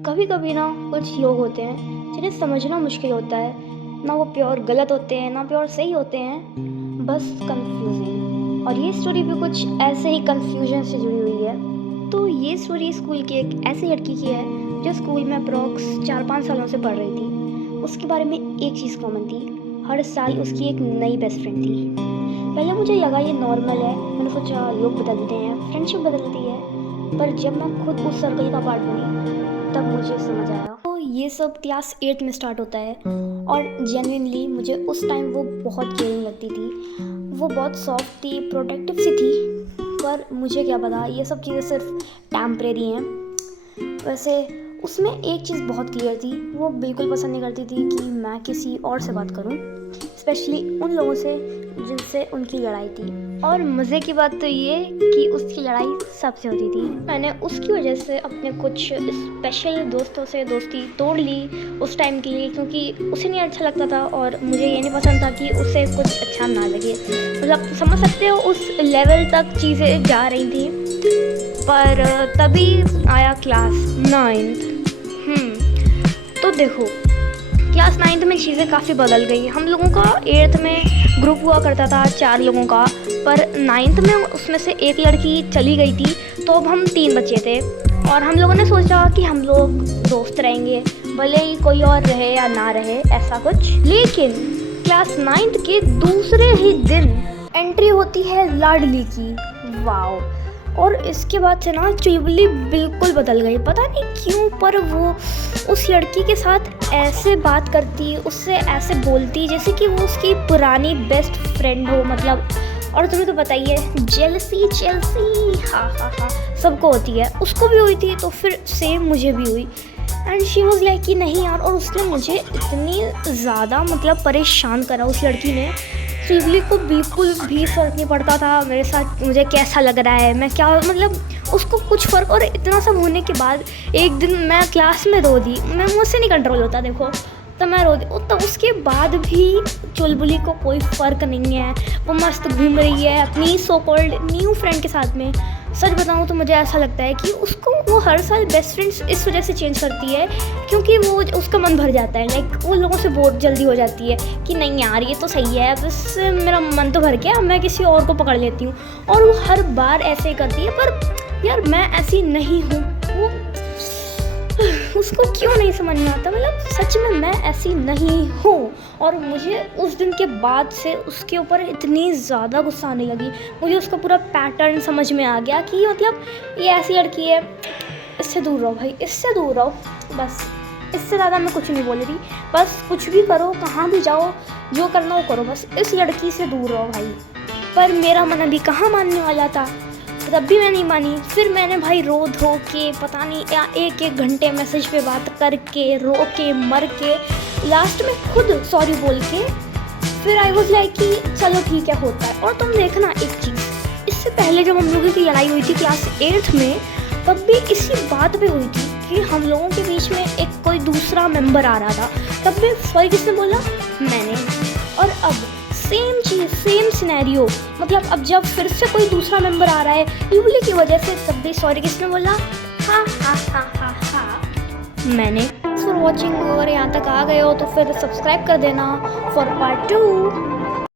कभी कभी ना कुछ लोग होते हैं जिन्हें समझना मुश्किल होता है। ना वो प्योर गलत होते हैं ना प्योर सही होते हैं, बस कंफ्यूजिंग। और ये स्टोरी भी कुछ ऐसे ही कंफ्यूजन से जुड़ी हुई है। तो ये स्टोरी स्कूल की एक ऐसी लड़की की है जो स्कूल में अप्रॉक्स 4-5 सालों से पढ़ रही थी। उसके बारे में एक चीज़ कॉमन थी, हर साल उसकी एक नई बेस्ट फ्रेंड थी। पहले मुझे लगा ये नॉर्मल है, मैंने सोचा लोग बदलते हैं, फ्रेंडशिप बदलती है। पर जब मैं खुद उस सर्कल का पार्ट बनी तब मुझे समझ आया। तो ये सब क्लास 8 में स्टार्ट होता है और जेन्युइनली मुझे उस टाइम वो बहुत केयरिंग लगती थी। वो बहुत सॉफ्ट थी, प्रोटेक्टिव सी थी। पर मुझे क्या पता ये सब चीज़ें सिर्फ टेम्परेरी हैं। वैसे उसमें एक चीज़ बहुत क्लियर थी, वो बिल्कुल पसंद नहीं करती थी कि मैं किसी और से बात करूं, स्पेशली उन लोगों से जिनसे उनकी लड़ाई थी। और मज़े की बात तो ये कि उसकी लड़ाई सबसे होती थी। मैंने उसकी वजह से अपने कुछ स्पेशल दोस्तों से दोस्ती तोड़ ली उस टाइम के लिए, क्योंकि उसे नहीं अच्छा लगता था और मुझे ये नहीं पसंद था कि उसे कुछ अच्छा ना लगे। मतलब समझ सकते हो उस लेवल तक चीज़ें जा रही थी। पर तभी आया क्लास 9th। तो देखो क्लास 9th में चीज़ें काफ़ी बदल गई। हम लोगों का 8th में ग्रुप हुआ करता था 4 लोगों का, पर 9th में उसमें से एक लड़की चली गई थी, तो अब हम 3 बचे थे। और हम लोगों ने सोचा कि हम लोग दोस्त रहेंगे, भले ही कोई और रहे या ना रहे, ऐसा कुछ। लेकिन क्लास 9th के दूसरे ही दिन एंट्री होती है लाडली की। वाओ! और इसके बाद से ना चुलबुली बिल्कुल बदल गई, पता नहीं क्यों। पर वो उस लड़की के साथ ऐसे बात करती, उससे ऐसे बोलती जैसे कि वो उसकी पुरानी बेस्ट फ्रेंड हो। मतलब और तुम्हें तो बताइए, जेलसी हाँ सबको होती है, उसको भी हुई थी, तो फिर सेम मुझे भी हुई। एंड शी वॉज लाइक कि नहीं यार। और उसने मुझे इतनी ज़्यादा मतलब परेशान करा उस लड़की ने। चुलबुली को बिल्कुल भी फ़र्क नहीं पड़ता था मेरे साथ मुझे कैसा लग रहा है, मैं क्या, मतलब उसको कुछ फ़र्क। और इतना सब होने के बाद एक दिन मैं क्लास में रो दी, मैं मुझसे नहीं कंट्रोल होता, देखो तो मैं रो दी। तो उसके बाद भी चुलबुली को कोई फ़र्क नहीं है, वो मस्त घूम रही है अपनी सो कॉल्ड न्यू फ्रेंड के साथ में। सच बताऊँ तो मुझे ऐसा लगता है कि उसको वो हर साल बेस्ट फ्रेंड्स इस वजह से चेंज करती है क्योंकि वो उसका मन भर जाता है। लाइक वो लोगों से बहुत जल्दी हो जाती है कि नहीं यार ये तो सही है, बस मेरा मन तो भर गया, मैं किसी और को पकड़ लेती हूँ। और वो हर बार ऐसे ही करती है। पर यार मैं ऐसी नहीं हूँ, वो उसको क्यों नहीं समझ में आता। मतलब सच में मैं ऐसी नहीं हूँ। और मुझे उस दिन के बाद से उसके ऊपर इतनी ज़्यादा गुस्सा आने लगी। मुझे उसका पूरा पैटर्न समझ में आ गया कि मतलब ये ऐसी लड़की है, इससे दूर रहो भाई, इससे दूर रहो। बस इससे ज़्यादा मैं कुछ नहीं बोल रही। बस कुछ भी करो, कहाँ भी जाओ, जो करना वो करो, बस इस लड़की से दूर रहो भाई। पर मेरा मन अभी कहाँ मानने वाला था, तब भी मैं नहीं मानी। फिर मैंने भाई रो धो के पता नहीं या 1-1 घंटे मैसेज पे बात करके, रो के, मर के, लास्ट में खुद सॉरी बोल के फिर आई वॉज लाइक कि चलो ठीक है, होता है। और तुम देखना एक चीज़, इससे पहले जब हम लोगों की लड़ाई हुई थी क्लास 8th में, तब भी इसी बात पे हुई थी कि हम लोगों के बीच में एक कोई दूसरा मेंबर आ रहा था। तब भी सॉरी किसने बोला, मैंने। और अब सेम चीज़, सेम सिनेरियो। मतलब अब जब फिर से कोई दूसरा मेंबर आ रहा है चुलबुली की वजह से, तब भी सॉरी किसने बोला, हाँ मैंने। For watching. अगर यहाँ तक आ गए हो तो फिर सब्सक्राइब कर देना फॉर पार्ट 2।